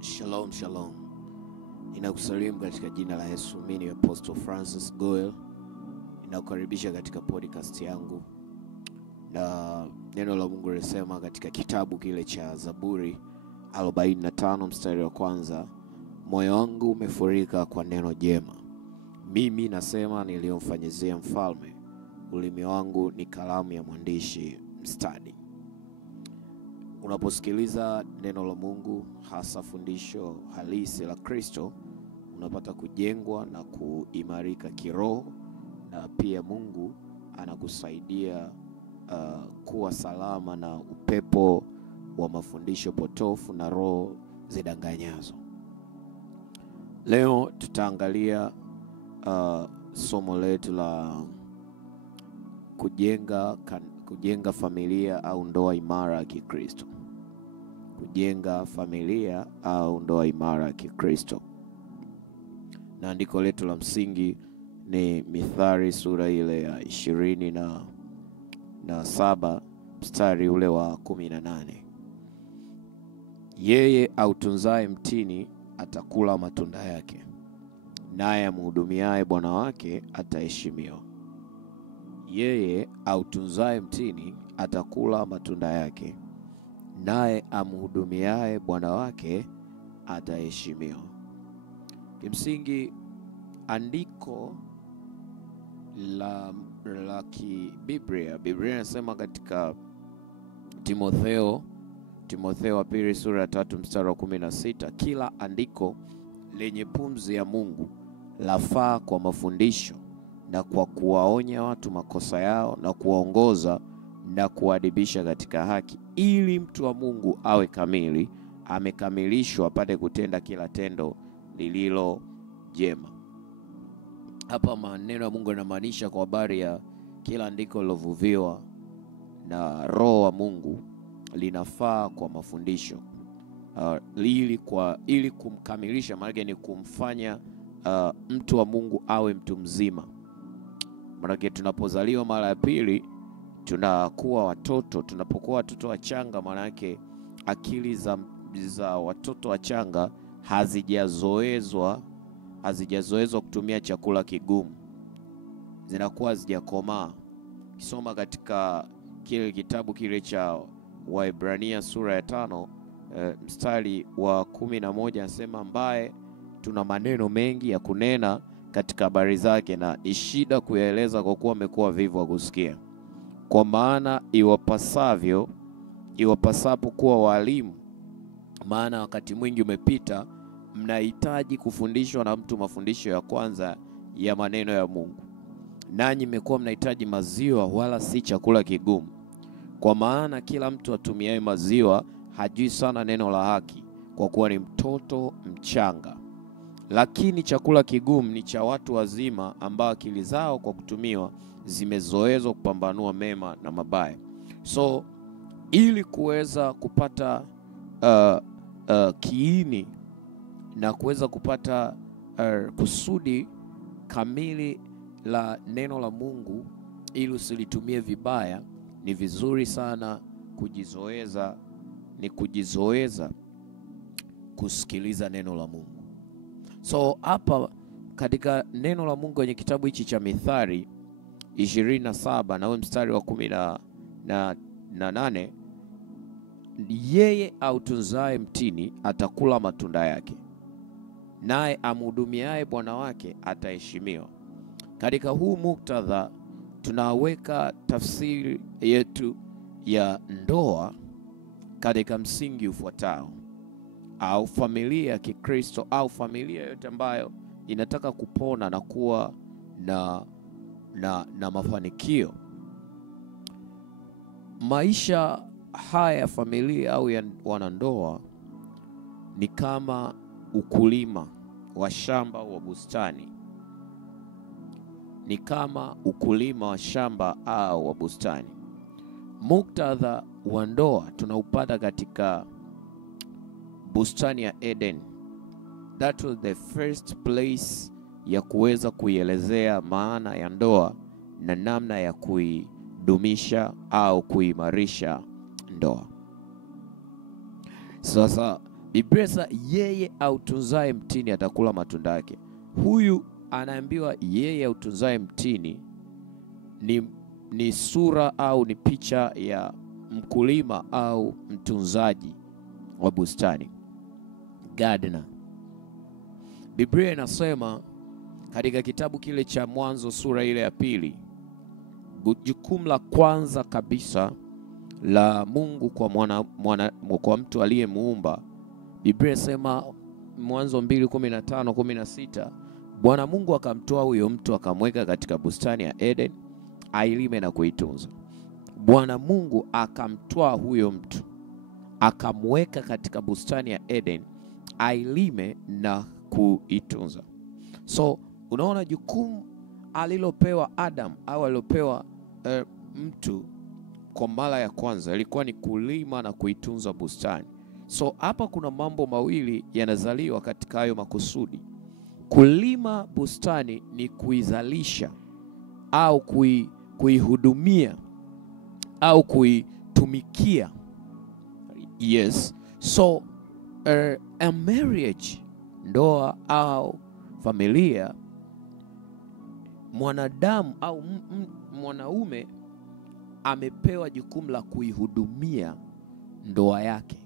Shalom, shalom. Ninakusalimu katika jina la Yesu. Mimi ni Apostle Francis Goel. Ninakukaribisha katika podcast yangu. Na neno la Mungu linasema katika kitabu kile cha Zaburi 45 mstari wa kwanza, moyo wangu umefurika kwa neno jema. Mimi nasema niliyomfanyizia mfalme, ulimi wangu ni kalamu ya mwandishi mstadi. Unaposikiliza neno la Mungu, hasa fundisho halisi la Kristo, unapata kujengwa na kuimarika kiroho, na pia Mungu anakusaidia kuwa salama na upepo wa mafundisho potofu na roho zidanganyazo. Leo tutaangalia somo letu la kujenga familia au ndoa imara ya Kikristo. Kujenga familia au ndoa imara ya Kikristo. Na andiko letu la msingi ni Mithali sura ile ya 27 mstari ule wa 18. Yeye autunzaye mtini atakula matunda yake, naye amhudumiaye bwana wake ataheshimiwa. Yeye autunzaye mtini atakula matunda yake, naye amhudumiaye bwana wake ataheshimiwa. Kimsingi andiko la Biblia inasema katika Timotheo wa pili sura ya 3 mstari wa 16, kila andiko lenye pumzi ya Mungu lafaa kwa mafundisho na kwa kuwaonya watu makosa yao na kuwaongoza na kuadibisha katika haki, ili mtu wa Mungu awe kamili, amekamilishwa apate kutenda kila tendo lililo jema. Hapa maneno ya Mungu yanamaanisha kwa habari ya kila andiko lilovuviwa na Roho wa Mungu linafaa kwa mafundisho ili kumkamilisha, maana ni kumfanya mtu wa Mungu awe mtu mzima. Maana tunapozaliwa mara ya pili tunakuwa watoto. Tunapokuwa watoto wachanga, maana yake akili za watoto wachanga hazijazoezwa kutumia chakula kigumu, zinakuwa hazijakomaa. Kisoma katika kile kitabu kile cha Waebrania sura ya 5 mstari wa 11, anasema ambaye tuna maneno mengi ya kunena katika habari zake, na ni shida kuyaeleza kwa kuwa amekuwa vivu wa kusikia. Kwa maana iwapasapo kuwa walimu, maana wakati mwingi umepita, mnahitaji kufundishwa na mtu mafundisho ya kwanza ya maneno ya Mungu. Nanyi mmekuwa mnahitaji maziwa, wala si chakula kigumu. Kwa maana kila mtu atumiaye maziwa hajui sana neno la haki, kwa kuwa ni mtoto mchanga. Lakini chakula kigumu ni cha watu wazima, ambao akili zao kwa kutumiwa zimezoezwa kupambanua mema na mabaya. So ili kuweza kupata kiini na kuweza kupata kusudi kamili la neno la Mungu, ili usilitumie vibaya, ni vizuri sana kujizoeza kusikiliza neno la Mungu. So hapa katika neno la Mungu kwenye kitabu hichi cha Mithali 27 na mstari wa 18, yeye autunzaye mtini atakula matunda yake, naye amhudumiaye bwana wake ataheshimiwa. Katika huu muktadha tunaweka tafsiri yetu ya ndoa katika msingi ufuatao, au familia ya Kikristo au familia yote ambayo inataka kupona na kuwa na mafanikio. Maisha haya ya familia au ya wanandoa ni kama ukulima wa shamba wa bustani. Ni kama ukulima wa shamba au wa bustani. Muktadha wa ndoa tunaupata katika bustani ya Eden. That was the first place ya kuweza kuielezea maana ya ndoa na namna ya kuidumisha au kuimarisha ndoa. Sasa Biblia inasema yeye autunzaye mtini atakula matunda yake. Huyu anaambiwa yeye autunzaye mtini ni sura au ni picha ya mkulima au mtunzaji wa bustani, gardener. Biblia inasema katika kitabu kile cha Mwanzo sura ile ya 2, jukumu la kwanza kabisa la Mungu kwa mtu aliyemuumba, Biblia inasema Mwanzo 2:15-16, Bwana Mungu akamtoa huyo mtu akamweka katika bustani ya Eden ailime na kuitunza. Bwana Mungu akamtoa huyo mtu akamweka katika bustani ya Eden ailime na kuitunza. So unaona jukumu alilopewa Adam au alilopewa mtu kwa mara ya kwanza ilikuwa ni kulima na kuitunza bustani. So hapa kuna mambo mawili yanazaliwa katika hayo makusudi. Kulima bustani ni kuizalisha au kuihudumia au kuitumikia. Yes. So a marriage, ndoa au familia, mwanadamu au mwanaume amepewa jukumu la kuihudumia ndoa yake,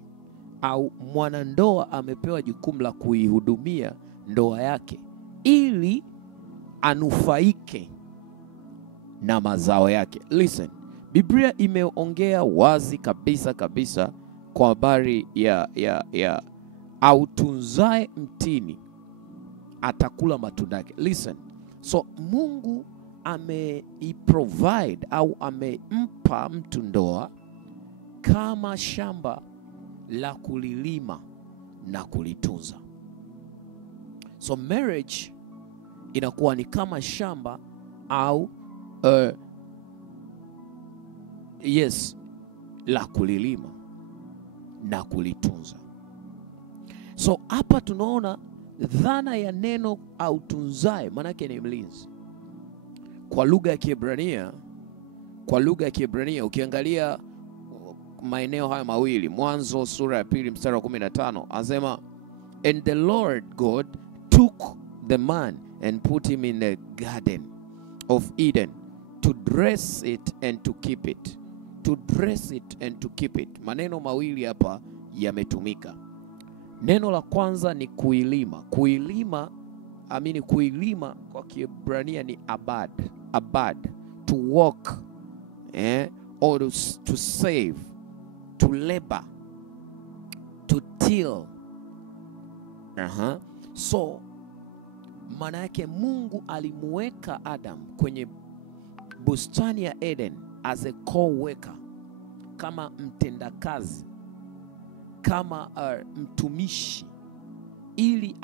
au mwanandoa amepewa jukumu la kuihudumia ndoa yake ili anufaike na mazao yake. Listen, Biblia imeongea wazi kabisa kwa habari ya autunzae mtini atakula matunda yake. Listen, so Mungu ameprovide au amempa mtu ndoa kama shamba la kulilima na kulitunza. So marriage inakuwa ni kama shamba au la kulilima na kulitunza. So hapa tunaona dhana ya neno autunzae, manake ni mlinzi. Kwa lugha ya Kiebrania ukiangalia maeneo haya mawili, Mwanzo sura ya 2 mstari wa 15, anasema and the Lord God took the man and put him in the garden of Eden to dress it and to keep it. To dress it and to keep it. Maneno mawili hapa yametumika. Neno la kwanza ni kuilima. Kuilima kwa Kiebrania ni abad, to walk, or to save, to labor, to till. So maana yake Mungu alimuweka Adam kwenye bustani ya Eden as a co-worker, kama mtendakazi, kama mtumishi, ili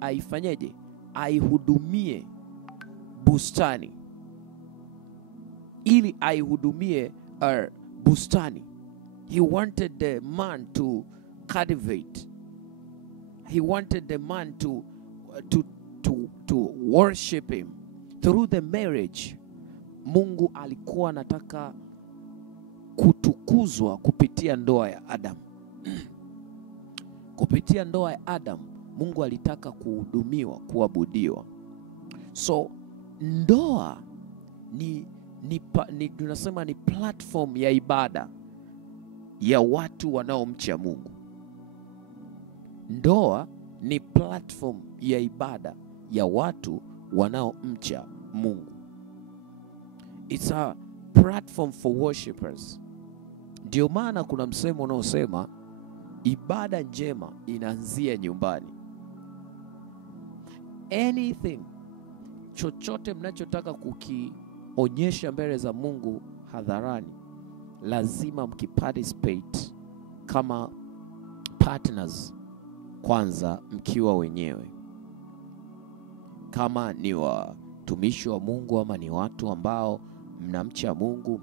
aifanyeje? Aihudumie bustani, ili aihudumie bustani. He wanted the man to cultivate. He wanted the man to worship him through the marriage. Mungu alikuwa anataka kutukuzwa kupitia ndoa ya Adam. Kupitia ndoa ya Adam, Mungu alitaka kuhudumiwa, kuabudiwa. So ndoa ni tunasema ni platform ya ibada ya watu wanaomcha Mungu. Ndoa ni platform ya ibada ya watu wanaomcha Mungu. It's a platform for worshipers. Ndio maana kuna msemo unaosema ibada njema inaanzia nyumbani. Anything, chochote mnachotaka kukionyesha mbele za Mungu hadharani, lazima mkiparticipate kama partners kwanza, mkiwa wenyewe. Kama ni watumishi wa Mungu ama ni watu ambao mnamcha Mungu,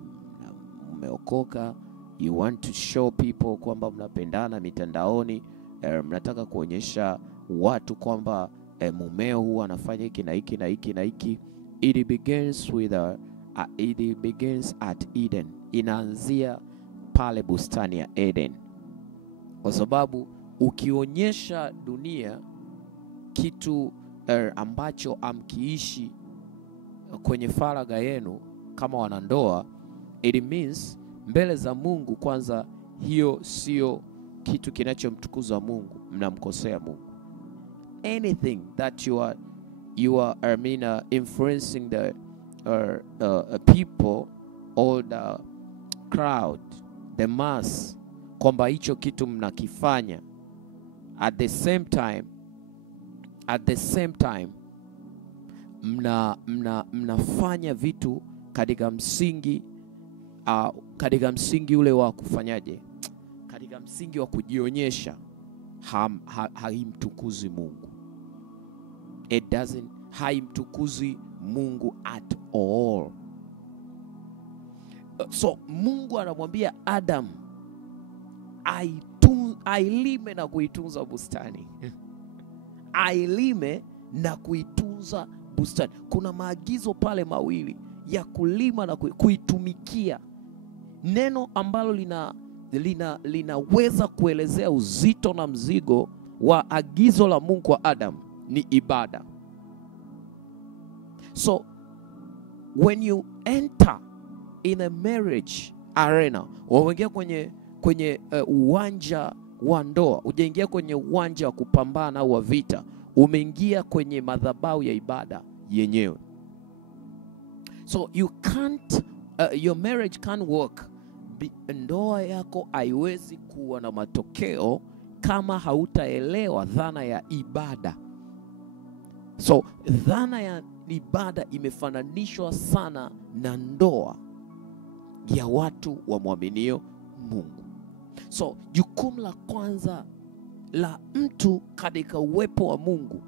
mmeokoka, you want to show people kwamba mnapendana mitandaoni, mnataka kuonyesha watu kwamba mumeo huwa anafanya hiki na hiki na hiki na hiki. It begins at Eden. Inaanzia pale bustani ya Eden. kwa sababu ukionyesha dunia kitu ambacho amkiishi kwenye faragha yenu kama wanandoa, it means mbele za Mungu kwanza hiyo sio kitu kinachomtukuza Mungu, mnamkosea Mungu. Anything that you are influencing the people or the crowd, the mass, kwamba hicho kitu mnakifanya, at the same time mnafanya vitu katika msingi ule wa kufanyaje, katika msingi wa kujionyesha, haimtukuzi Mungu. Haimtukuzi Mungu at all. So Mungu anamwambia Adam ailime na kuitunza bustani. Ailime na kuitunza bustani. Kuna maagizo pale mawili ya kulima na kuitumikia. Neno ambalo linaweza kuelezea uzito na mzigo wa agizo la Mungu kwa Adam ni ibada. So when you enter in a marriage arena, unaingia kwenye uwanja wa ndoa, ujaingia kwenye uwanja wa kupambana au wa vita, umeingia kwenye madhabahu ya ibada yenyewe. So you can't your marriage can't work. Ndoa yako haiwezi kuwa na matokeo kama hautaelewa dhana ya ibada. So dhana ya ibada imefananishwa sana na ndoa ya watu wamwaminio Mungu. So jukumu la kwanza la mtu katika uwepo wa Mungu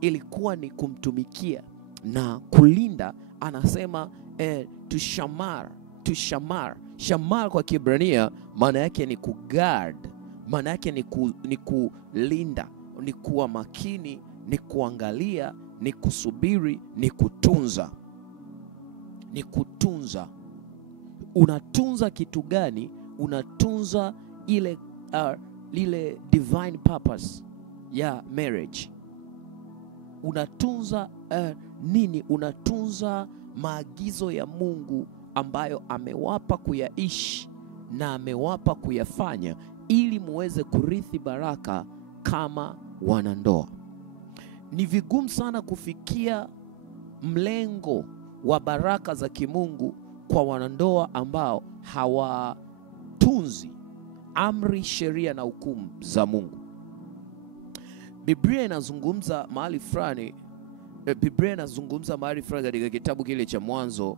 ilikuwa ni kumtumikia na kulinda. Anasema tushamar. Shamar kwa Kiebrania maana yake ni kuguard, maana yake ni kulinda, ni kuwa makini, ni kuangalia, ni kusubiri, ni kutunza. Ni kutunza. Unatunza kitu gani? Unatunza lile divine purpose ya marriage. Unatunza nini? Unatunza maagizo ya Mungu ambayo amewapa kuyaishi na amewapa kuyafanya ili muweze kurithi baraka kama wanandoa. Ni vigumu sana kufikia mlengo wa baraka za kimungu kwa wanandoa ambao hawatunzi amri, sheria na hukumu za Mungu. Biblia inazungumza mahali fulani katika kitabu kile cha Mwanzo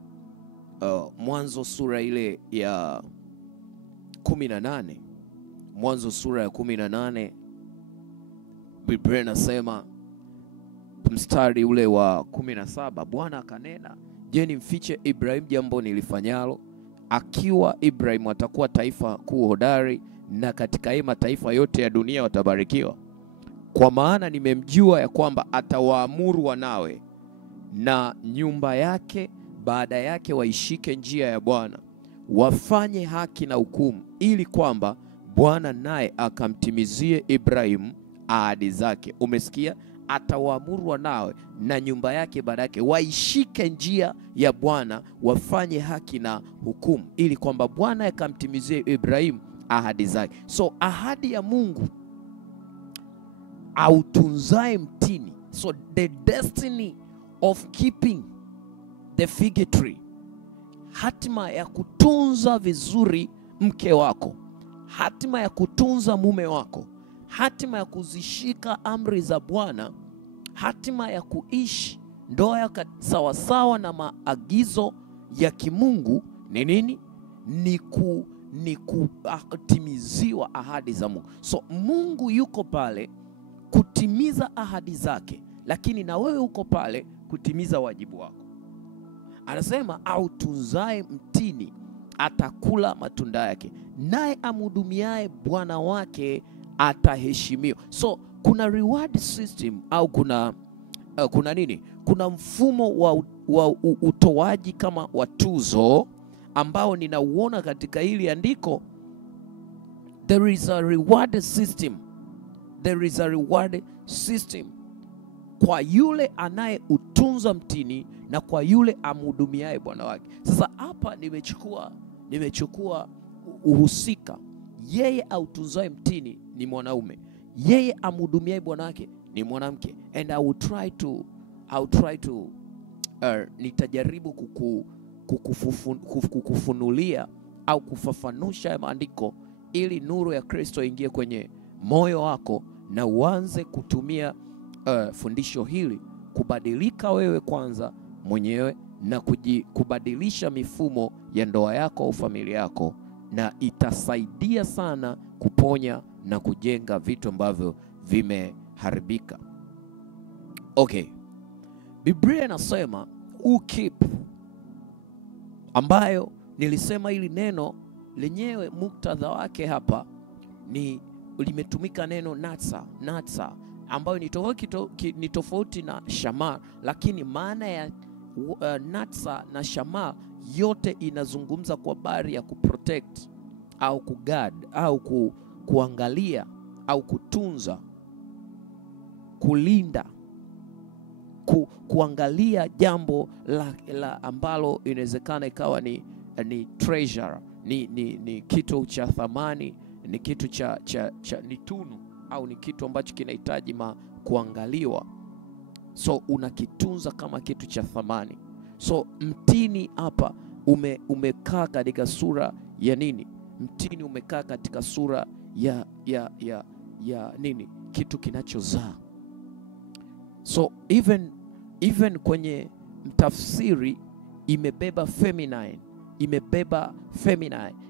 sura ile ya 18. Mwanzo sura ya 18, Biblia inasema mstari ule wa 17, Bwana akanena, je, nimfiche Ibrahim jambo nilifanyalo? Akiwa Ibrahim atakuwa taifa kuu hodari, na katika yeye mataifa yote ya dunia watabarikiwa. Kwa maana nimemjua ya kwamba atawaamuru wanawe na nyumba yake baada yake waishike njia ya Bwana, wafanye haki na hukumu, ili kwamba Bwana naye akamtimizie Ibrahim ahadi zake. Umesikia? Atawaamuru wanawe na nyumba yake baada yake waishike njia ya Bwana, wafanye haki na hukumu, ili kwamba Bwana akamtimizie Ibrahim ahadi zake. So ahadi ya Mungu autunzae mtini. So the destiny of keeping the fig tree, hatima ya kutunza vizuri mke wako, hatima ya kutunza mume wako, hatima ya kuzishika amri za Bwana, hatima ya kuishi ndoa yako sawasawa na maagizo ya kimungu ni nini? Ni kutimiziwa ahadi za Mungu. So Mungu yuko pale kutimiza ahadi zake, lakini na wewe uko pale kutimiza wajibu wako. Anasema autunzae mtini atakula matunda yake, naye amhudumiaye bwana wake ataheshimiwa. So kuna reward system au kuna nini? Kuna mfumo wa utoaji kama watuzo ambao ninauona katika hili andiko. There is a reward system. There is a reward system kwa yule anayeutunza mtini na kwa yule amhudumiaye bwana wake. Sasa hapa nimechukua uhusika. Yeye autunzaye mtini ni mwanaume, yeye amhudumiaye bwana wake ni mwanamke. And I will try to nitajaribu kukufunulia au kufafanusha maandiko ili nuru ya Kristo ingie kwenye moyo wako na uanze kutumia fundisho hili kubadilika wewe kwanza mwenyewe na kubadilisha mifumo ya ndoa yako au familia yako, na itasaidia sana kuponya na kujenga vitu ambavyo vimeharibika. Okay. Biblia inasema keep, ambayo nilisema hili neno lenyewe muktadha wake hapa ni limetumika neno natsa, ambayo ni tofauti na shamar, lakini maana ya natsa na shamar yote inazungumza kwa habari ya kuprotect au kuguard au kuangalia au kutunza, kulinda, kuangalia jambo la ambalo inawezekana ikawa ni treasure, ni kitu cha thamani, ni kitu cha ni tunu, au ni kitu ambacho kinahitaji kuangaliwa. So unakitunza kama kitu cha thamani. So mtini hapa umekaa katika sura ya nini? Mtini umekaa katika sura ya nini? Kitu kinachozaa. So even kwenye mtafsiri imebeba feminine,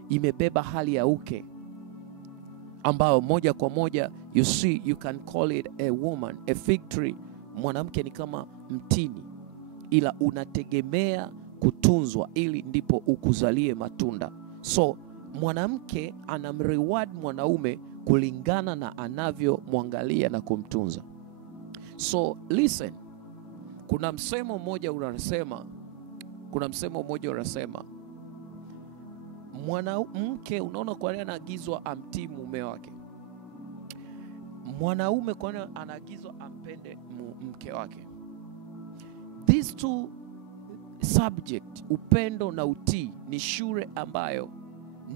imebeba hali ya uke, ambao moja kwa moja you can call it a woman, a fig tree. Mwanamke ni kama mtini, ila unategemea kutunzwa ili ndipo ukuzalie matunda. So mwanamke anamreward mwanaume kulingana na anavyomwangalia na kumtunza. So listen, kuna msemo mmoja unasema mwanamke, unaona kwa nini anaagizwa amtii mume wake? Mwanaume kwa nini anaagizwa ampende mke wake? These two subject, upendo na utii, ni shule ambayo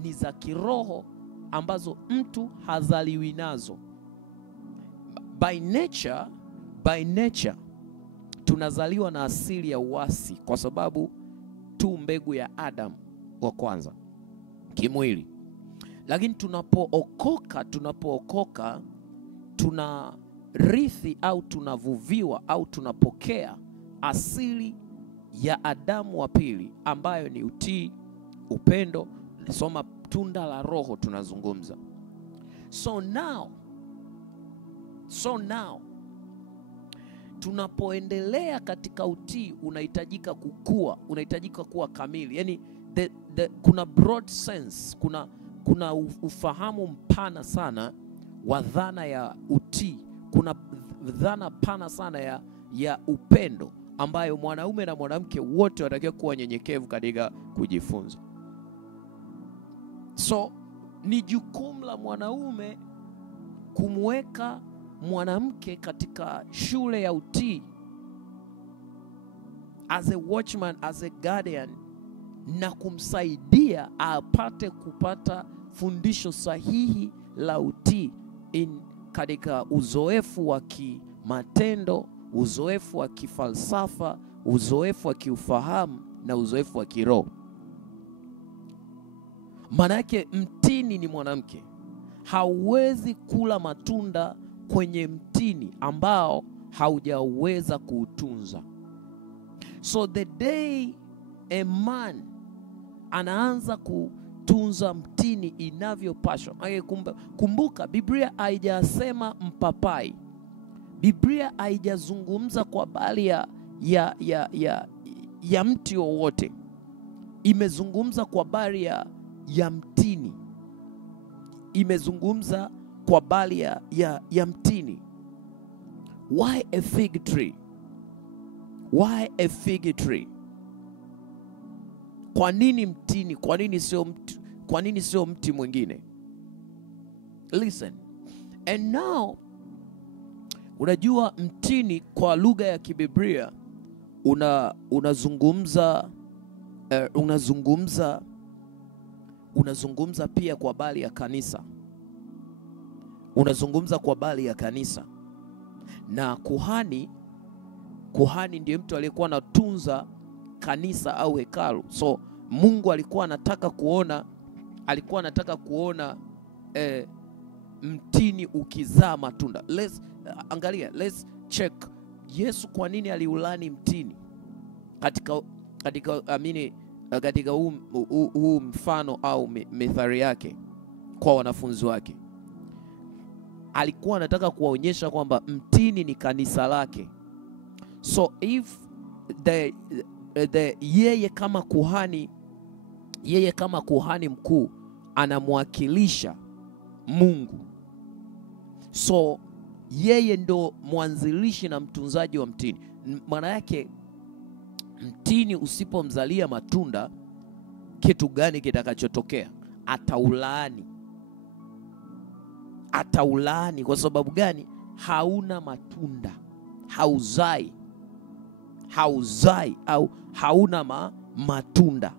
ni za kiroho ambazo mtu hazaliwi nazo. By nature tunazaliwa na asili ya uasi, kwa sababu tu mbegu ya Adam wa kwanza kimwili. Lakini tunapookoka tunarithi au tunavuviwa au tunapokea asili ya Adamu wa pili, ambayo ni utii, upendo. Soma tunda la Roho tunazungumza. So now tunapoendelea katika utii, unahitajika kukua, unahitajika kuwa kamili. Yani kuna broad sense, kuna ufahamu mpana sana wa dhana ya utii. Kuna dhana pana sana ya upendo, ambayo mwanaume na mwanamke wote wanatakiwa kuwa nyenyekevu katika kujifunza. So ni jukumu la mwanaume kumweka mwanamke katika shule ya utii, as a watchman, as a guardian, na kumsaidia apate kupata fundisho sahihi la utii katika uzoefu wa kimatendo, uzoefu wa kifalsafa, uzoefu wa kiufahamu na uzoefu wa kiroho. Maana yake mtini ni mwanamke. Hauwezi kula matunda kwenye mtini ambao haujaweza kuutunza. So the day a man anaanza kutunza mtini inavyopaswa. Kumbuka, Biblia haijasema mpapai. Biblia haijazungumza kwa habari ya mti wowote. Imezungumza kwa habari ya mtini. Imezungumza kwa habari ya mtini. Why a fig tree? Why a fig tree? Kwa nini mtini? Kwa nini sio mti mwingine? Listen. And now, unajua mtini kwa lugha ya Kibiblia unazungumza pia kwa habari ya kanisa. Unazungumza kwa habari ya kanisa. Na kuhani ndiye mtu aliyekuwa anatunza kanisa au hekalu. So Mungu alikuwa anataka kuona mtini ukizaa matunda. Let's check. Yesu kwa nini aliulani mtini? Katika huu mfano au methali yake kwa wanafunzi wake, alikuwa anataka kuwaonyesha kwamba mtini ni kanisa lake. So if yeye kama kuhani mkuu anamwakilisha Mungu, so yeye ndo mwanzilishi na mtunzaji wa mtini. Maana yake mtini usipomzalia matunda, kitu gani kitakachotokea? Ataulaani. Kwa sababu gani? Hauna matunda, hauzai au hauna matunda.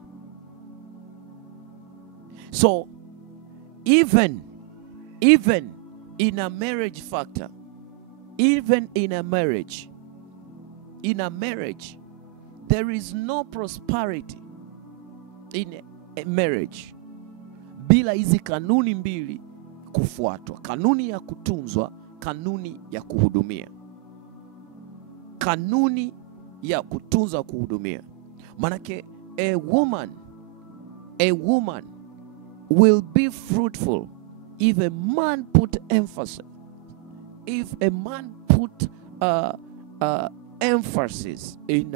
So even in a marriage factor, even in a marriage, there is no prosperity in a marriage bila hizi kanuni mbili kufuatwa: kanuni ya kutunzwa, kanuni ya kuhudumia. Kanuni ya kutunza, kuhudumia. Manake a woman will be fruitful if a man put emphasis, emphasis in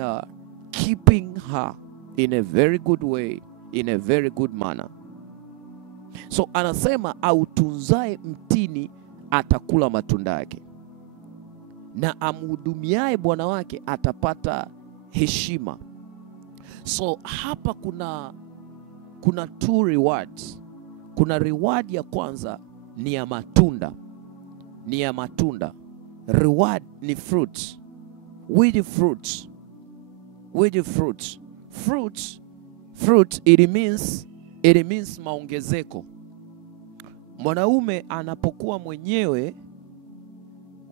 keeping her in a very good way, in a very good manner. So anasema autunzae mtini atakula matunda yake, na amhudumiaye bwana wake atapata heshima. So hapa kuna two rewards. Kuna reward ya kwanza ni ya matunda. Reward ni fruits. With fruits it means maongezeko. Mwanaume anapokuwa mwenyewe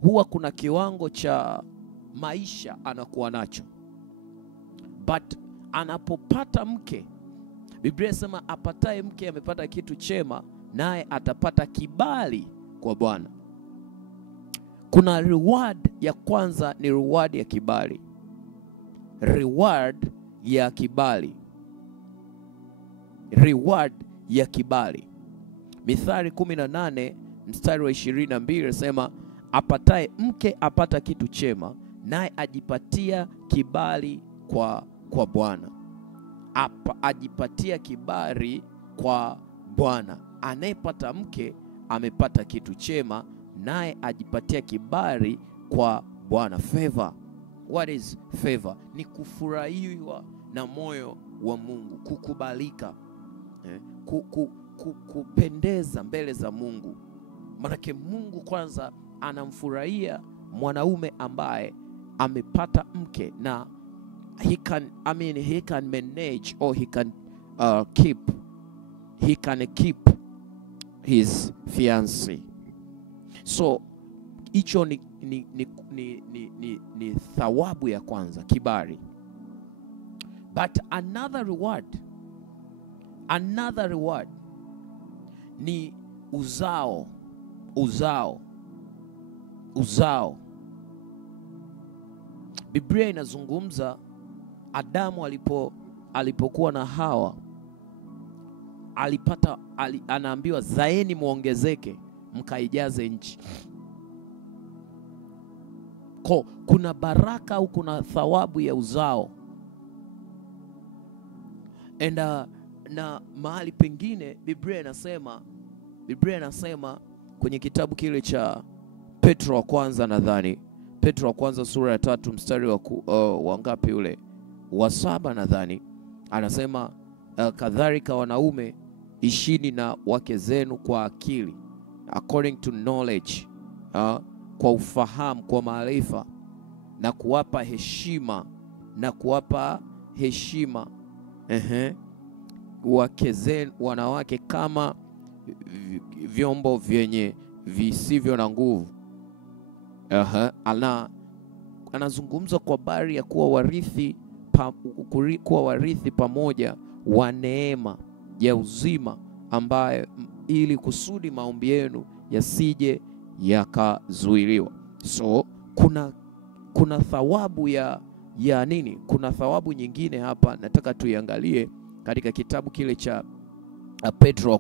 huwa kuna kiwango cha maisha anakuwa nacho, but anapopata mke, Biblia inasema apataye mke amepata kitu chema, naye atapata kibali kwa Bwana. Kuna reward ya kwanza, ni reward ya kibali. Reward ya kibali. Mithali 18 mstari wa 22 inasema apataye mke apata kitu chema, naye ajipatia kibali kwa Bwana. Ajipatia kibali kwa Bwana. Anayepata mke amepata kitu chema, naye ajipatia kibali kwa Bwana. Favor. What is favor? Ni kufurahiwa na moyo wa Mungu, kukubalika, kupendeza mbele za Mungu. Manake Mungu kwanza anamfurahia mwanaume ambaye amepata mke, na he can manage, or he can keep his fiancé. So hicho ni thawabu ya kwanza, kibali. But another reward ni uzao. Biblia inazungumza Adamu alipokuwa na Hawa, anaambiwa zaeni muongezeke mkaijaze nchi. Kuna baraka au kuna thawabu ya uzao. Na mahali pengine Biblia inasema kwenye kitabu kile cha Petro wa kwanza sura ya 3 mstari wa ngapi ule? Wa 7 nadhani. Anasema kadhalika wanaume ishini na wake zenu kwa akili, according to knowledge, kwa ufahamu, kwa maarifa, na kuwapa heshima, wake zenu wanawake kama vyombo vyenye visivyo na nguvu. Anazungumza kwa habari ya kuwa warithi pamoja wa neema ya uzima, ambaye ili kusudi maombi yenu yasije yakazuiliwa. So kuna thawabu ya nini? Kuna thawabu nyingine hapa nataka tuiangalie katika kitabu kile cha Petro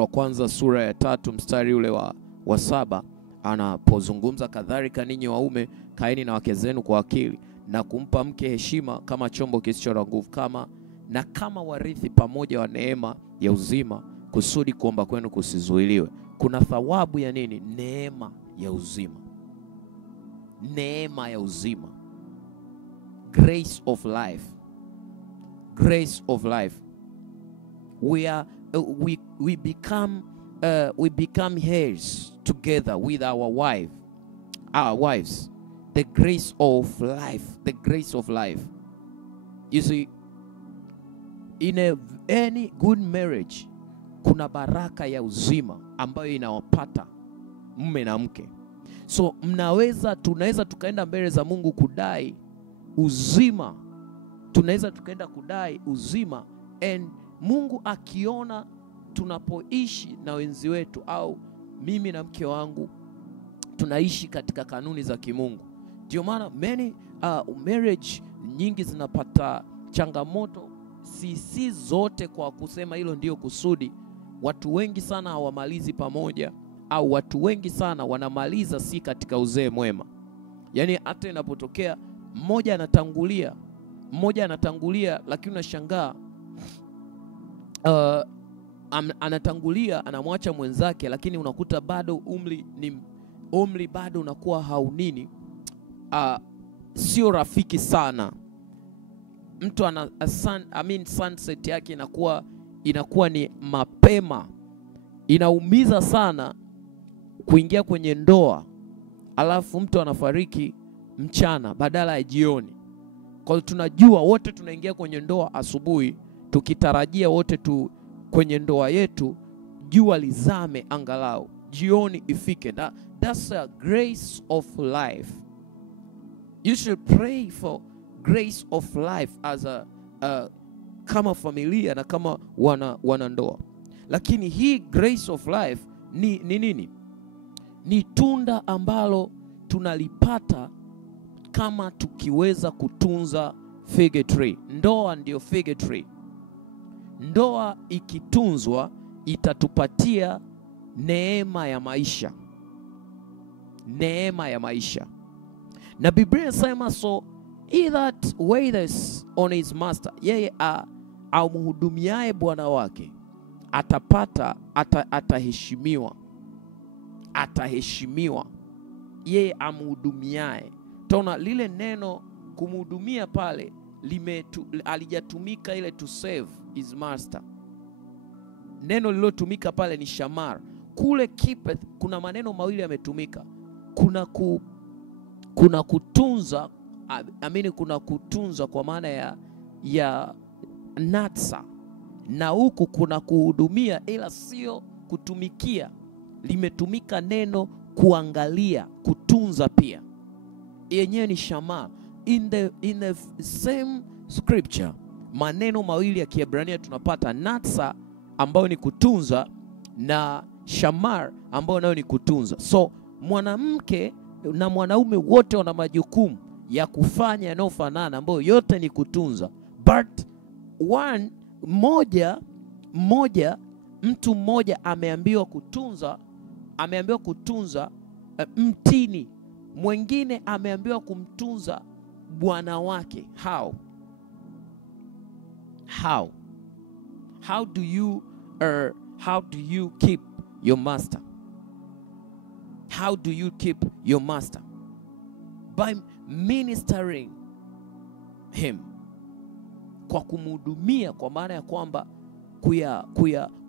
wa kwanza sura ya 3 mstari ule wa 7, anapozungumza kadhalika ninyi waume kaeni na wake zenu kwa akili, na kumpa mke heshima kama chombo kisicho na nguvu, kama warithi pamoja wa neema ya uzima, kusudi kuomba kwenu kusizuiliwe. Kuna thawabu ya nini? Neema ya uzima. Neema ya uzima. Grace of life. Grace of life. We become heirs together with our wives. The grace of life. The grace of life. You see, in any good marriage, kuna baraka ya uzima ambayo inawapata mume na mke. So tunaweza tukaenda mbele za Mungu kudai uzima. Tunaweza tukaenda kudai uzima, and Mungu akiona tunapoishi na wenzi wetu, au mimi na mke wangu tunaishi katika kanuni za kimungu. Ndio maana marriage nyingi zinapata changamoto, si zote kwa kusema hilo ndio kusudi. Watu wengi sana hawamalizi pamoja, au watu wengi sana wanamaliza si katika uzee mwema. Yani hata inapotokea mmoja anatangulia lakini unashangaa anatangulia anamwacha mwenzake, lakini unakuta bado umri bado unakuwa haunini, sio rafiki sana. Mtu sunset yake inakuwa ni mapema. Inaumiza sana kuingia kwenye ndoa alafu mtu anafariki mchana badala ya jioni. Kwa hiyo tunajua wote tunaingia kwenye ndoa asubuhi tukitarajia wote kwenye ndoa yetu jua lizame angalau jioni ifike. That's a grace of life. You should pray for grace of life as kama familia na kama wana ndoa. Lakini hii grace of life ni nini? Ni tunda ambalo tunalipata kama tukiweza kutunza fig tree. Ndoa ndio fig tree. Ndoa ikitunzwa itatupatia neema ya maisha. Neema ya maisha. Na Biblia inasema, so he that waiteth on his master, yeye amhudumiaye bwana wake ataheshimiwa. Yeye amhudumiaye. Tuna lile neno kumhudumia pale alijatumika ile to serve his master. Neno lilotumika pale ni shamar. Kule keepeth kuna maneno mawili yametumika. Kuna kutunza, kuna kutunza kwa maana ya natsa, na huku kuna kuhudumia, ila sio kutumikia. Limetumika neno kuangalia, kutunza pia. Yenyewe ni shamar. In the same scripture, maneno mawili ya Kiebrania tunapata natsa ambayo ni kutunza na shamar ambayo nayo ni kutunza. So mwanamke na mwanaume wote wana majukumu ya kufanya yanayofanana ambayo yote ni kutunza. But mtu mmoja ameambiwa kutunza mtini, mwingine ameambiwa kumtunza bwana wake. How do you keep your master? How do you keep your master? By ministering him, kwa kumhudumia, kwa maana ya kwamba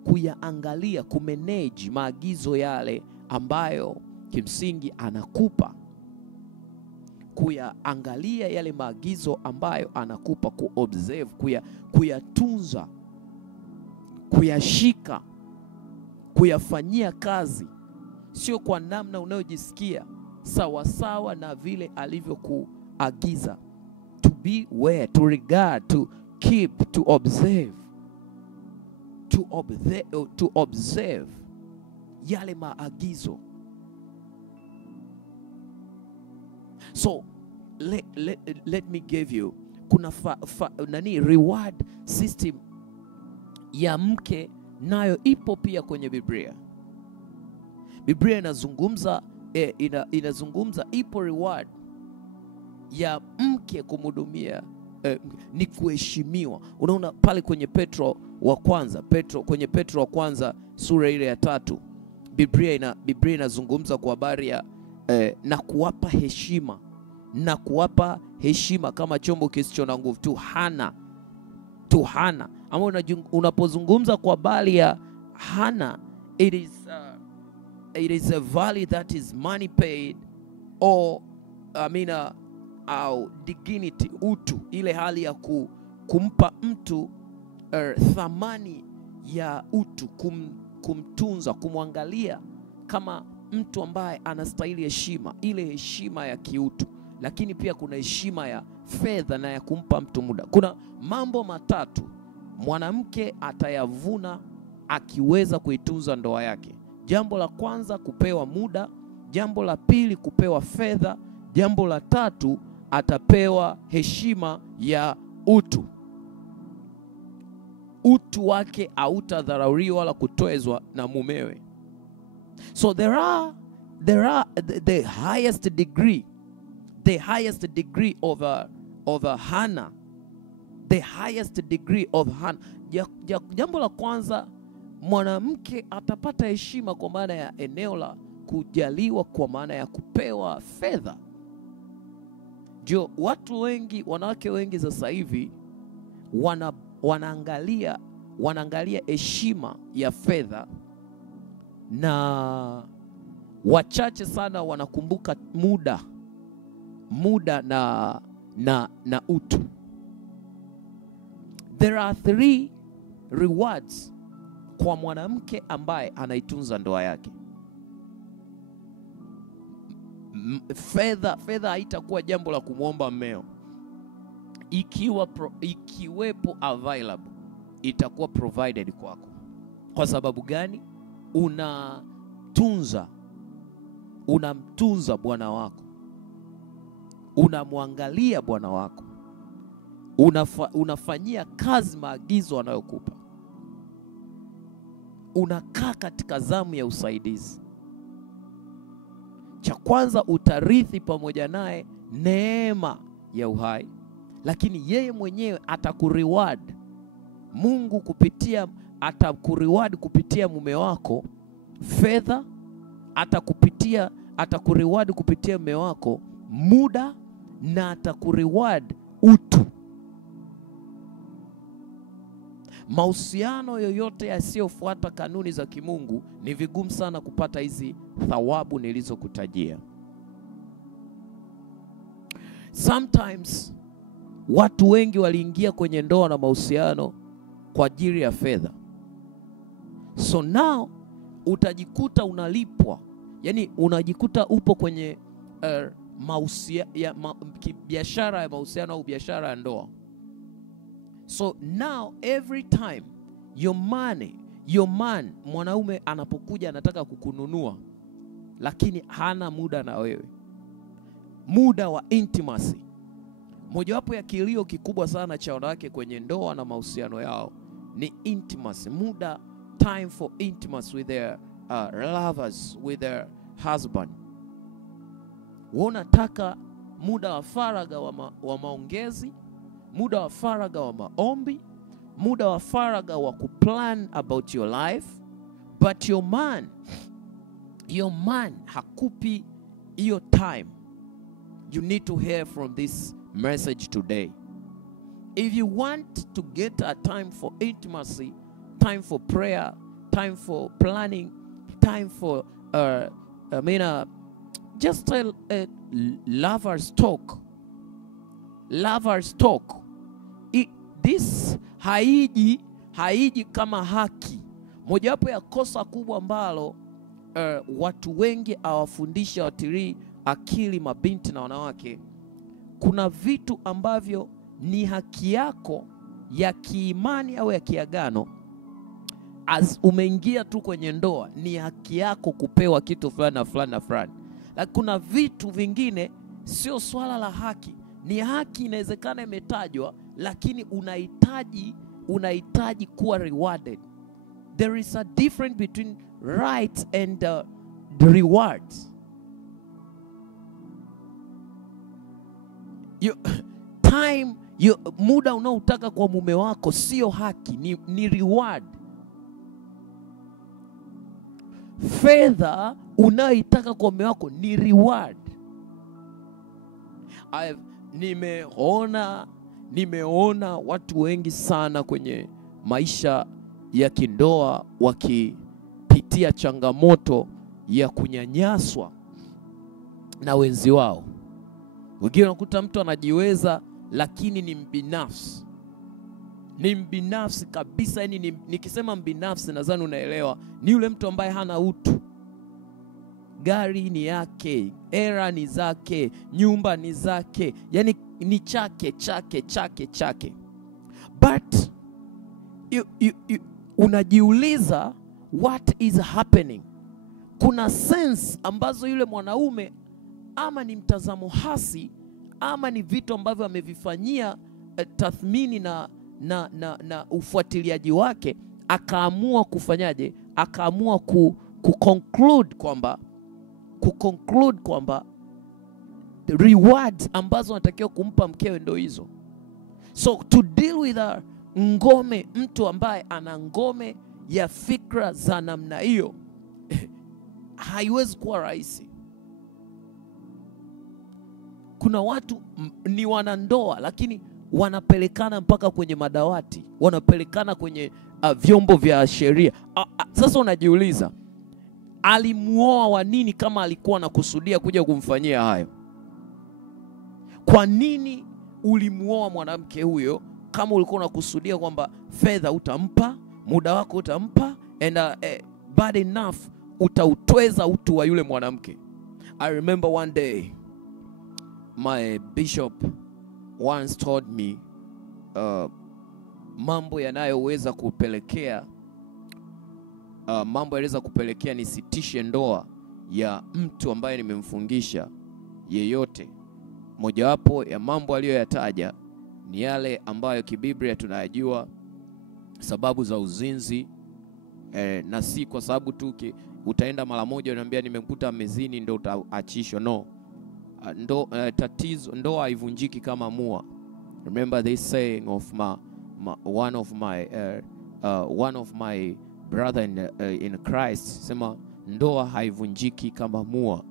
kuyaangalia, kumanage maagizo yale ambayo kimsingi anakupa, kuyaangalia yale maagizo ambayo anakupa, kuobserve, kuyatunza, kuyashika, kuyafanyia kazi, sio kwa namna unayojisikia, sawasawa na vile alivyokuagiza. To be aware, to regard, to keep, to observe, to observe yale maagizo. So let me give you, kuna reward system ya mke nayo ipo pia kwenye Biblia. Biblia inazungumza inazungumza, ipo reward ya mke kumhudumia, ni kuheshimiwa. Unaona pale kwenye Petro wa kwanza sura ile ya 3, Biblia inazungumza kwa habari ya na kuwapa heshima kama chombo kisicho na nguvu tu Hana. Ama unapozungumza kwa habari ya Hana, it is a value that is money paid, or dignity, utu, ile hali ya kumpa mtu thamani ya utu, kumtunza, kumwangalia kama mtu ambaye anastahili heshima, ile heshima ya kiutu. Lakini pia kuna heshima ya fedha na ya kumpa mtu muda. Kuna mambo matatu mwanamke atayavuna akiweza kuitunza ndoa yake. Jambo la kwanza, kupewa muda. Jambo la pili, kupewa fedha. Jambo la tatu, atapewa heshima ya utu. Utu wake hautadharauliwa wala kutwezwa na mumewe. So there are the highest degree of Hannah. The highest degree of Hannah. Jambo la kwanza, mwanamke atapata heshima kwa maana ya eneo la kujaliwa, kwa maana ya kupewa fedha. Watu wengi, wanawake wengi sasa hivi wanaangalia heshima ya fedha, na wachache sana wanakumbuka muda na utu. There are 3 rewards kwa mwanamke ambaye anaitunza ndoa yake. Fedha haitakuwa jambo la kumwomba mmeo. Ikiwepo available, itakuwa provided kwako. Kwa sababu gani? Unamtunza bwana wako, unamwangalia bwana wako, unafanyia kazi maagizo anayokupa, unakaa katika zamu ya usaidizi. Cha kwanza, utarithi pamoja naye neema ya uhai, lakini yeye mwenyewe atakureward. Mungu atakureward kupitia mume wako fedha, atakureward kupitia mume wako muda, na atakureward utu. Mahusiano yoyote yasiyofuata kanuni za kimungu, ni vigumu sana kupata hizi thawabu nilizokutajia. Sometimes watu wengi waliingia kwenye ndoa na mahusiano kwa ajili ya fedha. So now utajikuta unalipwa, yani unajikuta upo kwenye biashara ya mahusiano au biashara ya ndoa. So now every time your man, mwanaume anapokuja anataka kukununua, lakini hana muda na wewe, muda wa intimacy. Mojawapo ya kilio kikubwa sana cha wanawake kwenye ndoa na mahusiano yao ni intimacy, muda, time for intimacy with their lovers, with their husband. Wanataka muda wa faragha wa maongezi, muda wa faragha wa maombi, muda wa faragha wa kuplan about your life. But your man hakupi hiyo time. You need to hear from this message today. If you want to get a time for intimacy, time for prayer, time for planning, time for just a lover's talk. Lover's talk. This haiji kama haki. Mojawapo ya kosa kubwa ambalo watu wengi hawafundisha watilii akili mabinti na wanawake. Kuna vitu ambavyo ni haki yako ya kiimani au ya kiagano. As umeingia tu kwenye ndoa, ni haki yako kupewa kitu fulani na fulani na fulani. Lakini kuna vitu vingine sio swala la haki. Ni haki, inawezekana imetajwa, lakini unahitaji kuwa rewarded. There is a difference between rights and the rewards. Muda unaotaka kwa mume wako sio haki, ni reward. Fedha unayoitaka kwa mume wako ni reward. Nimeona watu wengi sana kwenye maisha ya kindoa wakipitia changamoto ya kunyanyaswa na wenzi wao. Wengine unakuta mtu anajiweza lakini ni mbinafsi. Ni mbinafsi kabisa, yani nikisema mbinafsi nadhani unaelewa. Ni yule mtu ambaye hana utu. Gari ni yake, era ni zake, nyumba ni zake, yani ni chake. But unajiuliza what is happening? Kuna sense ambazo yule mwanaume ama ni mtazamo hasi ama ni vitu ambavyo amevifanyia tathmini na ufuatiliaji wake, akaamua kufanyaje? Akaamua kuconclude kwamba the rewards ambazo anatakiwa kumpa mkewe ndo hizo. So to deal with a ngome, mtu ambaye ana ngome ya fikra za namna hiyo haiwezi kuwa rahisi. Kuna watu ni wanandoa lakini wanapelekana mpaka kwenye madawati, wanapelekana kwenye vyombo vya sheria. Sasa unajiuliza, alimuoa wa nini kama alikuwa anakusudia kuja kumfanyia hayo? Kwa nini ulimuoa mwanamke huyo kama ulikuwa unakusudia kwamba fedha utampa, muda wako utampa, and bad enough utautweza utu wa yule mwanamke? I remember one day my bishop once told me mambo yanayoweza kupelekea nisitishe ndoa ya mtu ambaye nimemfungisha yeyote. Mojawapo ya mambo aliyoyataja ni yale ambayo kibiblia tunayajua, sababu za uzinzi, na si kwa sababu tu utaenda mara moja unaniambia nimemkuta mezini ndio utaachishwa. No. Ndoa haivunjiki kama mua. Remember this saying of one of my brother in Christ, sema ndoa haivunjiki kama mua.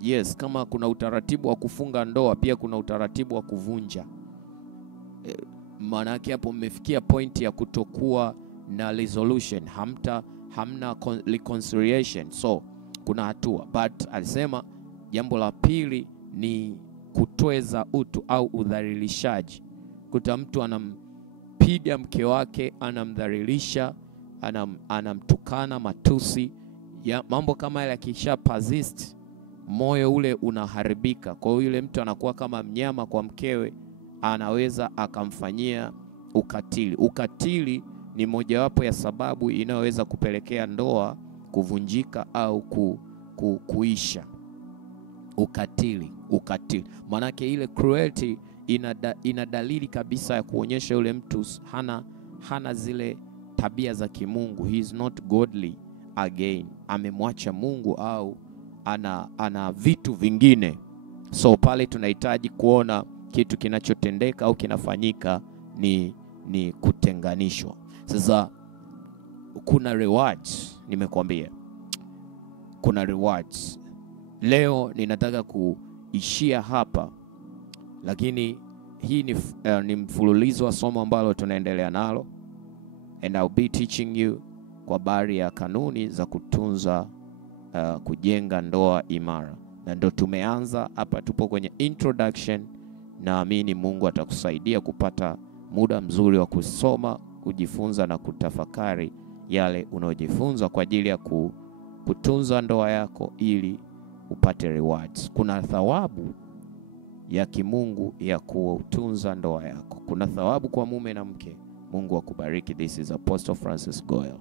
Yes, kama kuna utaratibu wa kufunga ndoa, pia kuna utaratibu wa kuvunja. Maana yake hapo mmefikia point ya kutokuwa na resolution, hamna reconciliation, so kuna hatua. But alisema jambo la pili ni kutweza utu au udhalilishaji. Kuta mtu anampiga mke wake, anamdhalilisha, anamtukana, matusi ya mambo kama yale yakisha persist, moyo ule unaharibika. Kwa hiyo yule mtu anakuwa kama mnyama kwa mkewe, anaweza akamfanyia ukatili. Ukatili ni mojawapo ya sababu inayoweza kupelekea ndoa kuvunjika au kuisha. Ukatili. Manake ile cruelty ina dalili kabisa ya kuonyesha yule mtu hana zile tabia za kimungu. He is not godly again. Amemwacha Mungu au ana vitu vingine. So pale tunahitaji kuona kitu kinachotendeka au kinafanyika ni kutenganishwa. Sasa kuna rewards, nimekuambia. Kuna rewards. Leo ninataka kuishia hapa, lakini hii ni mfululizo wa somo ambalo tunaendelea nalo. and I'll be teaching you kwa habari ya kanuni za kutunza kujenga ndoa imara. Na ndo tumeanza hapa, tupo kwenye introduction. Naamini Mungu atakusaidia kupata muda mzuri wa kusoma, kujifunza na kutafakari yale unayojifunza kwa ajili ya kutunza ndoa yako ili upate rewards. Kuna thawabu ya kimungu ya kutunza ndoa yako. Kuna thawabu kwa mume na mke. Mungu akubariki. This is Apostle Francis Goel.